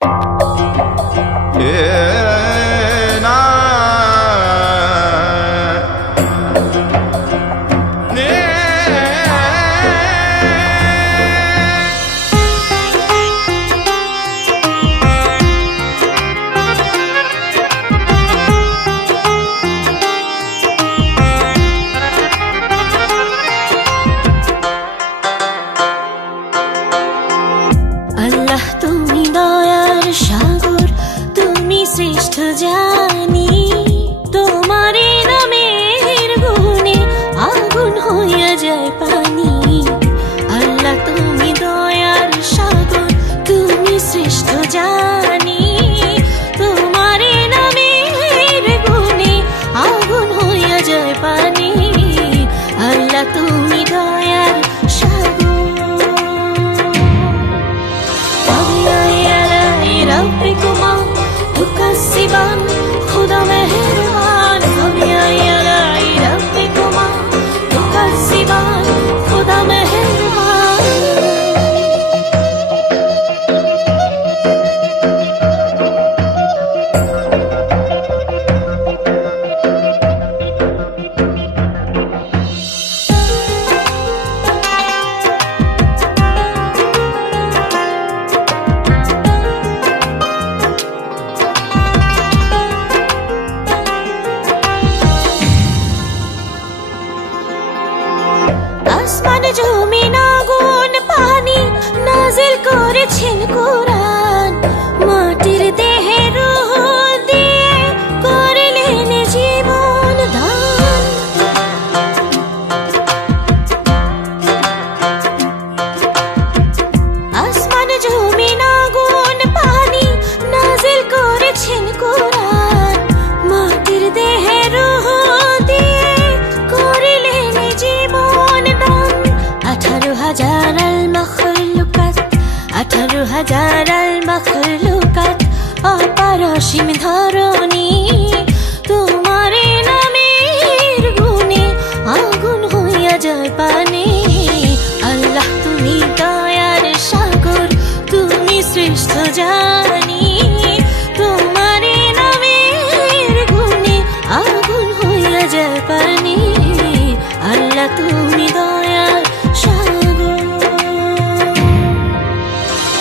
আল্লাহ তুমি দয়ার সাগর, তুমি শ্রেষ্ঠ জানি। তোমারে নামের গুণে আগুন হইয়া যায় পানি। আল্লাহ তুমি দয়ার সাগর, তুমি শ্রেষ্ঠ জানি। তোমারে নামের গুণে আগুন হইয়া যায় পানি। আল্লাহ তুমি দয়ার ربكما تكذبان خدا مهربان فبأي آلاء ربكما تكذبان خدا مهربان আসমান জমিন আগুন পানি নাজিল করেছেন কোরআন। মাটির দেহে রূহ দিয়ে করলেন জীবন দান। আসমান জমিন আগুন পানি নাজিল করেছেন কোরআন। মাটির দেহে রূহ দিয়ে করলেন জীবন দান। 18,000 المخلوقات 18,000 المخلوقات অপারসীম ধরণী। তোমারে নামের গুণে আগুন হইয়া যায় পানি। আল্লাহ তুমি দয়ার সাগর, তুমি শ্রেষ্ঠ জানি। তোমারে নামের গুণে আগুন হইয়া যায় পানি। আল্লাহ তুমি দয়ার সাগর।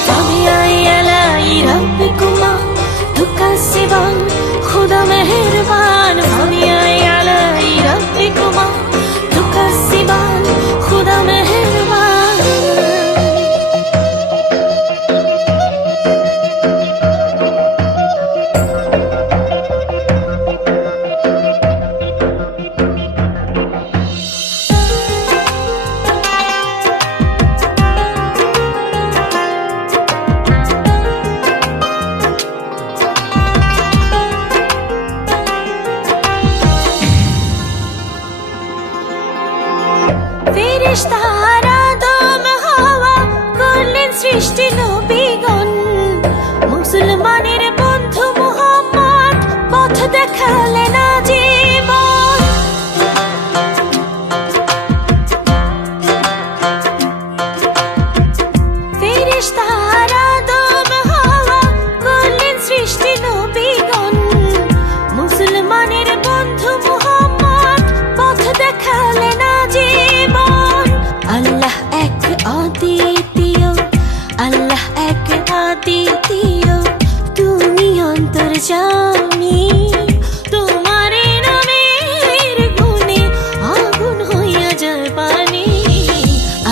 فبأي آلاء ربكما تكذبان خدا مهربان فبأي آلاء ربكما تكذبان خدا مهربان ফেরেশতারা আদম হাওয়া করলেন সৃষ্টি নবীগণ। মুসলমানের বন্ধু মুহাম্মদ পথ দেখালেন আজীবন। ফেরেশতারা আদম হাওয়া করলেন সৃষ্টি নবীগণ। মুসলমানের বন্ধু মুহাম্মদ পথ দেখালেন আজীবন। আল্লাহ এক অদ্বিতীয়, আল্লাহ এক অদ্বিতীয়, তুমি অন্তর্যামী। তোমারে নামের গুণে আগুন হইয়া যায় পানি।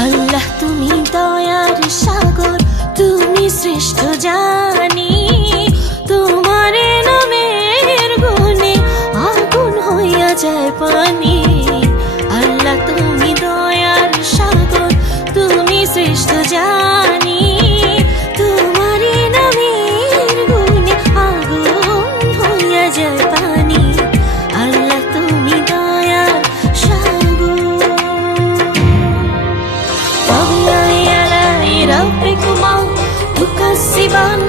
আল্লাহ তুমি দয়ার সাগর, তুমি শ্রেষ্ঠ জানি। তোমারে নামের গুণে আগুন হইয়া যায় পানি। আল্লাহ তুমি দয়ার সাগর, তুমি শ্রেষ্ঠ জানি। তোমারে নামের গুণে আগুন হইয়া যায় পানি। আল্লাহ তুমি দয়ার সাগর। فبأي آلاء ربكما تكذبان